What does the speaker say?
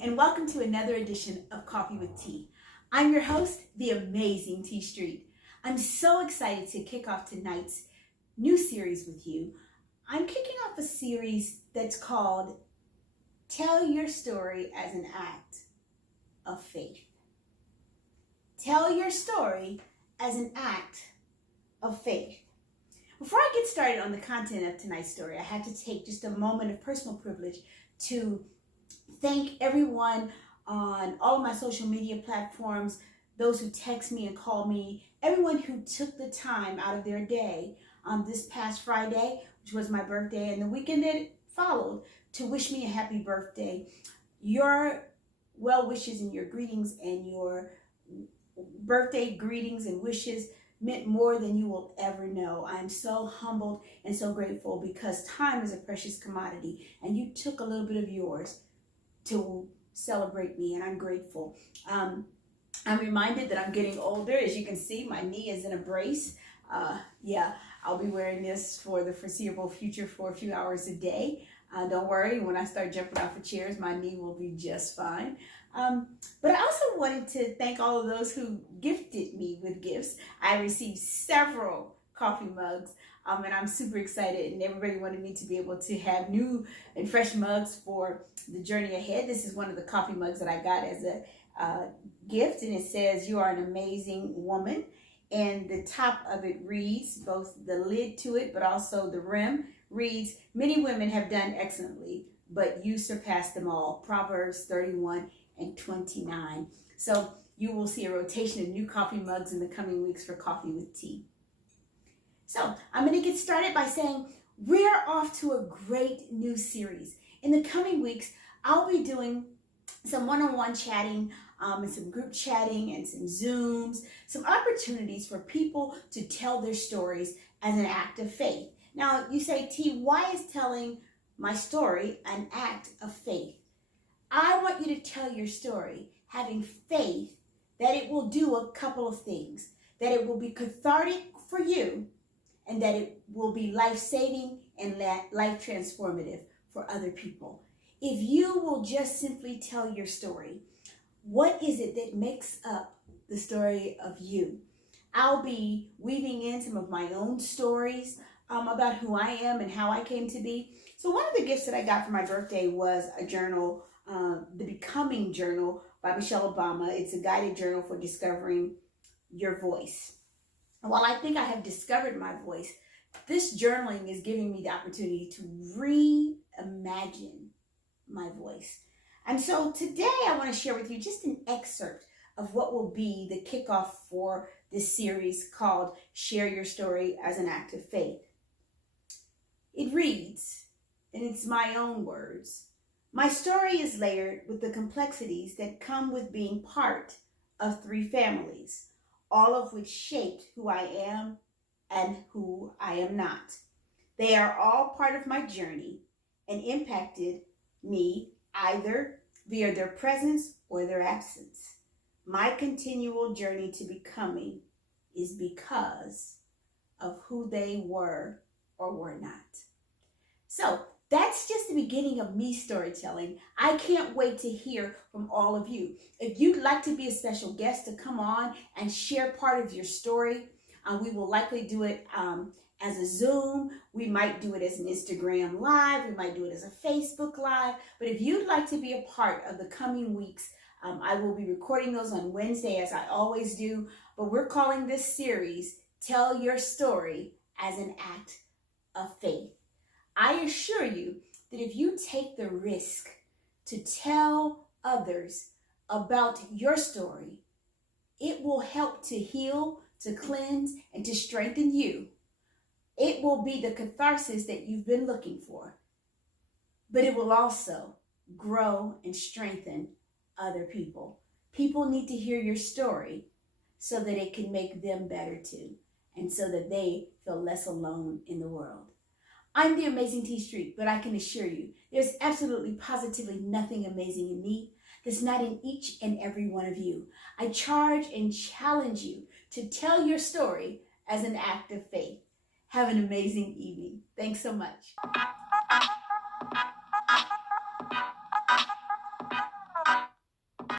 evening and welcome to another edition of Coffee with T. I'm your host, the amazing T Street. I'm so excited to kick off tonight's new series with you. I'm kicking off a series that's called Tell Your Story as an Act of Faith. Tell your story as an act of faith. Before I get started on the content of tonight's story, I have to take just a moment of personal privilege to thank everyone on all of my social media platforms, those who text me and call me, everyone who took the time out of their day this past Friday, which was my birthday, and the weekend that followed, to wish me a happy birthday. Your well wishes and your greetings and your birthday greetings and wishes meant more than you will ever know. I'm so humbled and so grateful because time is a precious commodity, and you took a little bit of yours to celebrate me, and I'm grateful. I'm reminded that I'm getting older. As you can see, my knee is in a brace. I'll be wearing this for the foreseeable future for a few hours a day. Don't worry, when I start jumping off of chairs, my knee will be just fine. But I also wanted to thank all of those who gifted me with gifts. I received several coffee mugs, and I'm super excited, and everybody wanted me to be able to have new and fresh mugs for the journey ahead. This is one of the coffee mugs that I got as a gift, and it says, "You are an amazing woman." And the top of it reads, both the lid to it, but also the rim reads, "Many women have done excellently, but you surpassed them all." Proverbs 31:29. So you will see a rotation of new coffee mugs in the coming weeks for Coffee with T. So I'm going to get started by saying we're off to a great new series. In the coming weeks, I'll be doing some one-on-one chatting and some group chatting and some Zooms, some opportunities for people to tell their stories as an act of faith. Now, you say, T, why is telling my story an act of faith? I want you to tell your story having faith that it will do a couple of things, that it will be cathartic for you, and that it will be life-saving and life-transformative for other people. If you will just simply tell your story, what is it that makes up the story of you? I'll be weaving in some of my own stories about who I am and how I came to be. So one of the gifts that I got for my birthday was a journal, the Becoming Journal by Michelle Obama. It's a guided journal for discovering your voice. And while I think I have discovered my voice, this journaling is giving me the opportunity to reimagine my voice. And so today I want to share with you just an excerpt of what will be the kickoff for this series called Share Your Story as an Act of Faith. It reads, and it's my own words, "My story is layered with the complexities that come with being part of three families, all of which shaped who I am and who I am not. They are all part of my journey and impacted me either via their presence or their absence. My continual journey to becoming is because of who they were or were not." So that's just the beginning of me storytelling. I can't wait to hear from all of you. If you'd like to be a special guest to come on and share part of your story, we will likely do it as a Zoom. We might do it as an Instagram Live. We might do it as a Facebook Live. But if you'd like to be a part of the coming weeks, I will be recording those on Wednesday, as I always do. But we're calling this series Tell Your Story as an Act of Faith. I assure you that if you take the risk to tell others about your story, it will help to heal, to cleanse, and to strengthen you. It will be the catharsis that you've been looking for, but it will also grow and strengthen other people. People need to hear your story so that it can make them better too, and so that they feel less alone in the world. I'm the amazing T Street, but I can assure you there's absolutely positively nothing amazing in me that's not in each and every one of you. I charge and challenge you to tell your story as an act of faith. Have an amazing evening. Thanks so much.